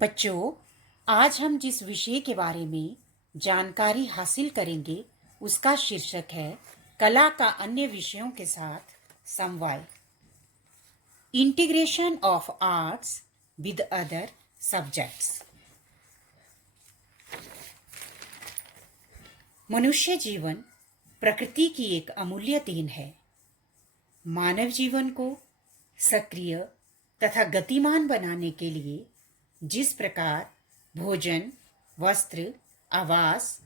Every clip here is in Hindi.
बच्चों, आज हम जिस विषय के बारे में जानकारी हासिल करेंगे उसका शीर्षक है कला का अन्य विषयों के साथ समवाय। Integration of arts with other subjects. मनुष्य जीवन प्रकृति की एक अमूल्य देन है। मानव जीवन को सक्रिय तथा गतिमान बनाने के लिए जिस प्रकार भोजन, वस्त्र, आवास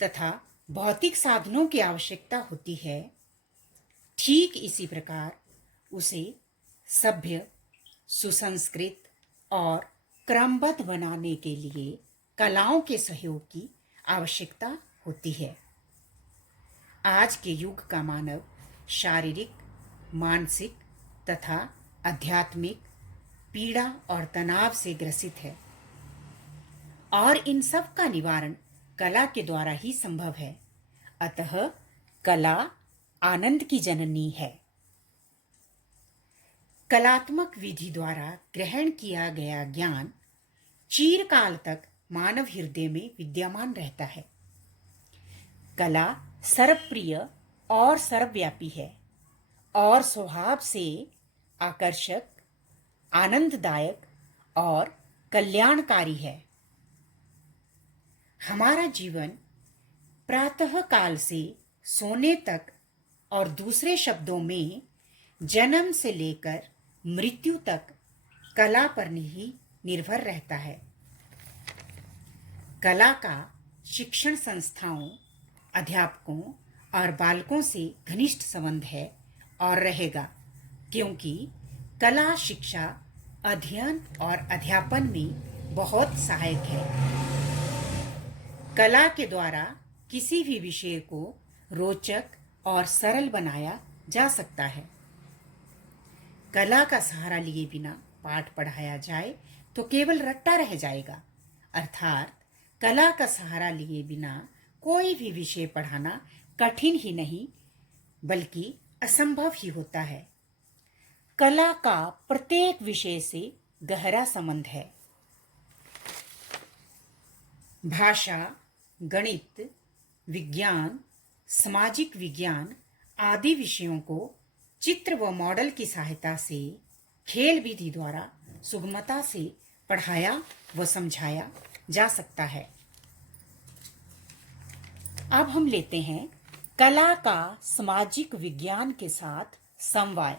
तथा भौतिक साधनों की आवश्यकता होती है, ठीक इसी प्रकार उसे सभ्य, सुसंस्कृत और क्रमबद्ध बनाने के लिए कलाओं के सहयोग की आवश्यकता होती है। आज के युग का मानव शारीरिक, मानसिक तथा आध्यात्मिक पीड़ा और तनाव से ग्रसित है और इन सब का निवारण कला के द्वारा ही संभव है। अतः कला आनंद की जननी है। कलात्मक विधि द्वारा ग्रहण किया गया ज्ञान चिरकाल तक मानव हृदय में विद्यमान रहता है। कला सर्वप्रिय और सर्वव्यापी है और स्वभाव से आकर्षक, आनंददायक और कल्याणकारी है। हमारा जीवन प्रातः काल से सोने तक और दूसरे शब्दों में जन्म से लेकर मृत्यु तक कला पर ही निर्भर रहता है। कला का शिक्षण संस्थाओं, अध्यापकों और बालकों से घनिष्ठ संबंध है और रहेगा, क्योंकि कला शिक्षा, अध्ययन और अध्यापन में बहुत सहायक है। कला के द्वारा किसी भी विषय को रोचक और सरल बनाया जा सकता है। कला का सहारा लिए बिना पाठ पढ़ाया जाए तो केवल रट्टा रह जाएगा, अर्थात कला का सहारा लिए बिना कोई भी विषय पढ़ाना कठिन ही नहीं बल्कि असंभव ही होता है। कला का प्रत्येक विषय से गहरा संबंध है। भाषा, गणित, विज्ञान, सामाजिक विज्ञान आदि विषयों को चित्र व मॉडल की सहायता से खेल विधि द्वारा सुगमता से पढ़ाया व समझाया जा सकता है। अब हम लेते हैं कला का सामाजिक विज्ञान के साथ समवाय।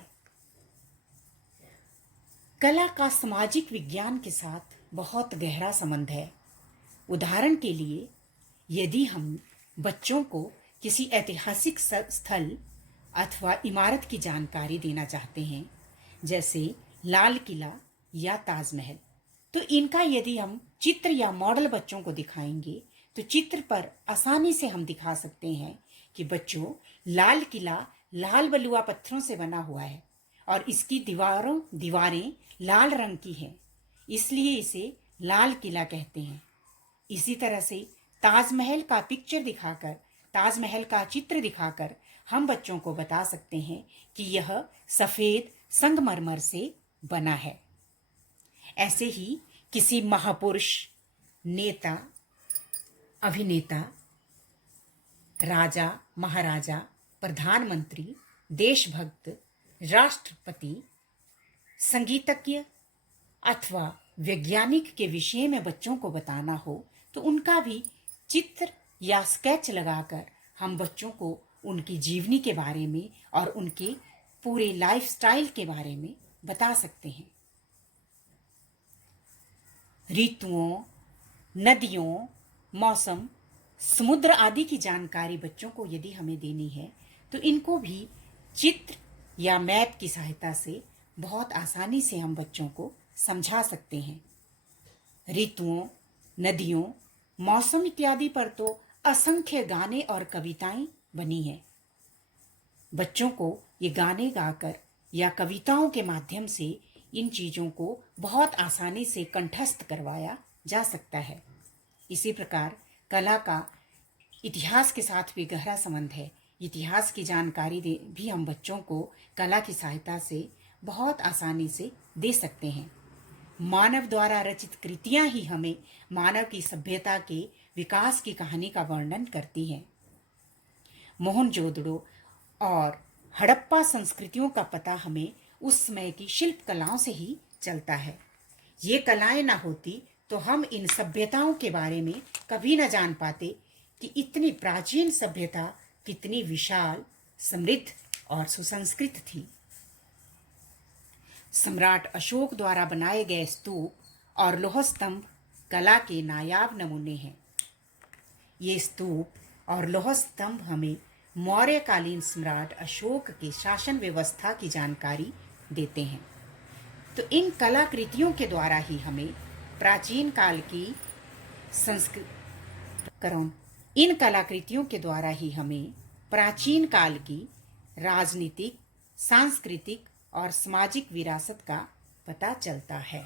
कला का सामाजिक विज्ञान के साथ बहुत गहरा संबंध है। उदाहरण के लिए, यदि हम बच्चों को किसी ऐतिहासिक स्थल अथवा इमारत की जानकारी देना चाहते हैं, जैसे लाल किला या ताजमहल, तो इनका यदि हम चित्र या मॉडल बच्चों को दिखाएंगे तो चित्र पर आसानी से हम दिखा सकते हैं कि बच्चों, लाल किला लाल बलुआ पत्थरों से बना हुआ है और इसकी दीवारें लाल रंग की हैं, इसलिए इसे लाल किला कहते हैं। इसी तरह से ताजमहल का पिक्चर दिखाकर, ताजमहल का चित्र दिखाकर हम बच्चों को बता सकते हैं कि यह सफेद संगमरमर से बना है। ऐसे ही किसी महापुरुष, नेता, अभिनेता, राजा, महाराजा, प्रधानमंत्री, देशभक्त, राष्ट्रपति, संगीतज्ञ अथवा वैज्ञानिक के विषय में बच्चों को बताना हो तो उनका भी चित्र या स्केच लगाकर हम बच्चों को उनकी जीवनी के बारे में और उनके पूरे लाइफस्टाइल के बारे में बता सकते हैं। ऋतुओं, नदियों, मौसम, समुद्र आदि की जानकारी बच्चों को यदि हमें देनी है तो इनको भी चित्र या मैप की सहायता से बहुत आसानी से हम बच्चों को समझा सकते हैं। ऋतुओं, नदियों, मौसम इत्यादि पर तो असंख्य गाने और कविताएं बनी हैं। बच्चों को ये गाने गाकर या कविताओं के माध्यम से इन चीज़ों को बहुत आसानी से कंठस्थ करवाया जा सकता है। इसी प्रकार कला का इतिहास के साथ भी गहरा संबंध है। इतिहास की जानकारी भी हम बच्चों को कला की सहायता से बहुत आसानी से दे सकते हैं। मानव द्वारा रचित कृतियां ही हमें मानव की सभ्यता के विकास की कहानी का वर्णन करती हैं। मोहनजोदड़ो और हड़प्पा संस्कृतियों का पता हमें उस समय की शिल्प कलाओं से ही चलता है। ये कलाएं ना होती तो हम इन सभ्यताओं के बारे में कभी न जान पाते कि इतनी प्राचीन सभ्यता कितनी विशाल, समृद्ध और सुसंस्कृत थी। सम्राट अशोक द्वारा बनाए गए स्तूप और लौह स्तंभ कला के नायाब नमूने हैं। ये स्तूप और लौह स्तंभ हमें मौर्यकालीन सम्राट अशोक के शासन व्यवस्था की जानकारी देते हैं। तो इन कलाकृतियों के द्वारा ही हमें प्राचीन काल की इन कलाकृतियों के द्वारा ही हमें प्राचीन काल की राजनीतिक, सांस्कृतिक और सामाजिक विरासत का पता चलता है।